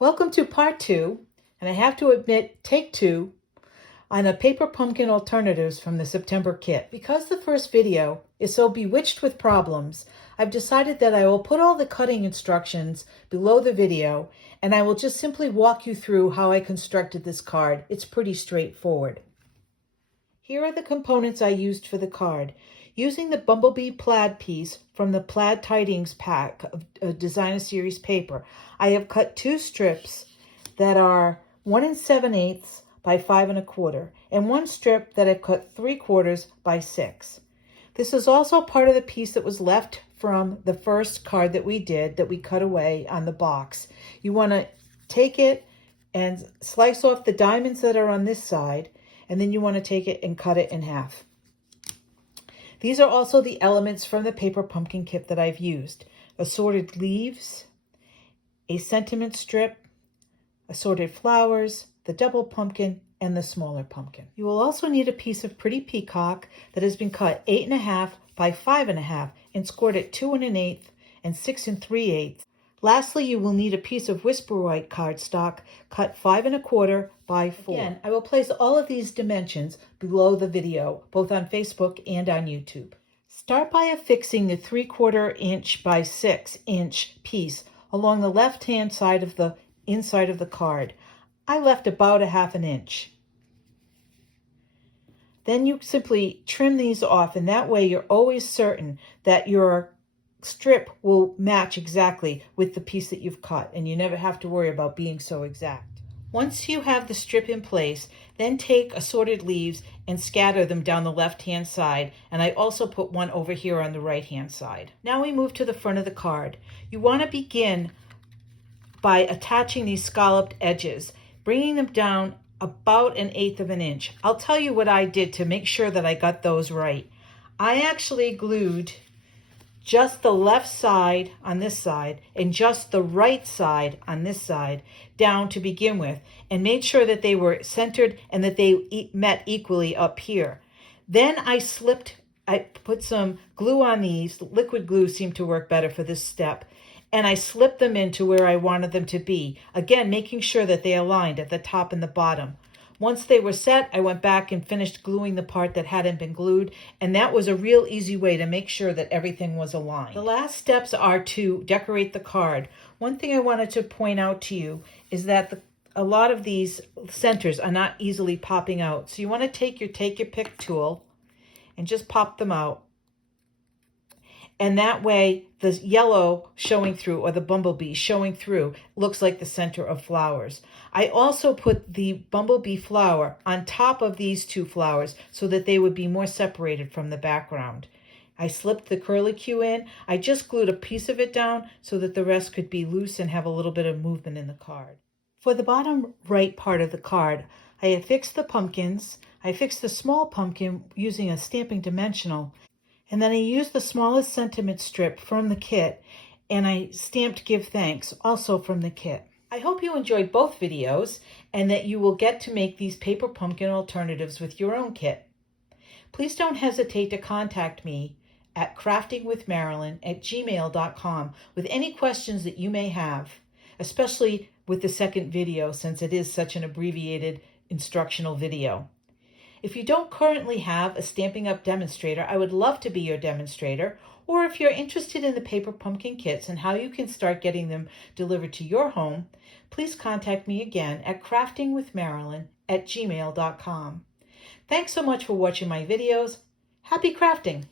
Welcome to part 2, and I have to admit, take 2, on a paper pumpkin alternatives from the September kit. Because the first video is so bewitched with problems, I've decided that I will put all the cutting instructions below the video, and I will just simply walk you through how I constructed this card. It's pretty straightforward. Here are the components I used for the card. Using the Bumblebee plaid piece from the Plaid Tidings pack of Designer Series paper, I have cut 2 strips that are 1 7/8 by 5 1/4, and 1 strip that I've cut 3/4 by 6. This is also part of the piece that was left from the first card that we cut away on the box. You want to take it and slice off the diamonds that are on this side, and then you want to take it and cut it in half. These are also the elements from the paper pumpkin kit that I've used. Assorted leaves, a sentiment strip, assorted flowers, the double pumpkin, and the smaller pumpkin. You will also need a piece of pretty peacock that has been cut 8 1/2 by 5 1/2 and scored at 2 1/8 and 6 3/8. Lastly, you will need a piece of whisper white cardstock cut 5 1/4 by 4. Again, I will place all of these dimensions below the video, both on Facebook and on YouTube. Start by affixing the 3/4 inch by 6 inch piece along the left-hand side of the inside of the card. I left about 1/2 inch. Then you simply trim these off, and that way you're always certain that your strip will match exactly with the piece that you've cut, and you never have to worry about being so exact. Once you have the strip in place, then take assorted leaves and scatter them down the left-hand side, and I also put one over here on the right-hand side. Now we move to the front of the card. You want to begin by attaching these scalloped edges, bringing them down about 1/8 inch. I'll tell you what I did to make sure that I got those right. I actually glued just the left side on this side and just the right side on this side down to begin with, and made sure that they were centered and that they met equally up here. Then I put some glue on these. Liquid glue seemed to work better for this step, and I slipped them into where I wanted them to be, again making sure that they aligned at the top and the bottom. Once they were set, I went back and finished gluing the part that hadn't been glued, and that was a real easy way to make sure that everything was aligned. The last steps are to decorate the card. One thing I wanted to point out to you is that a lot of these centers are not easily popping out. So you want to take your pick tool and just pop them out. And that way the yellow showing through, or the bumblebee showing through, looks like the center of flowers. I also put the bumblebee flower on top of these 2 flowers so that they would be more separated from the background. I slipped the curlicue in. I just glued a piece of it down so that the rest could be loose and have a little bit of movement in the card. For the bottom right part of the card, I affixed the pumpkins. I affixed the small pumpkin using a stamping dimensional, and then I used the smallest sentiment strip from the kit, and I stamped Give Thanks, also from the kit. I hope you enjoyed both videos and that you will get to make these paper pumpkin alternatives with your own kit. Please don't hesitate to contact me at craftingwithmarilyn@gmail.com with any questions that you may have, especially with the second video since it is such an abbreviated instructional video. If you don't currently have a Stampin' Up demonstrator, I would love to be your demonstrator. Or if you're interested in the paper pumpkin kits and how you can start getting them delivered to your home, please contact me again at craftingwithmarilyn@gmail.com. Thanks so much for watching my videos. Happy crafting!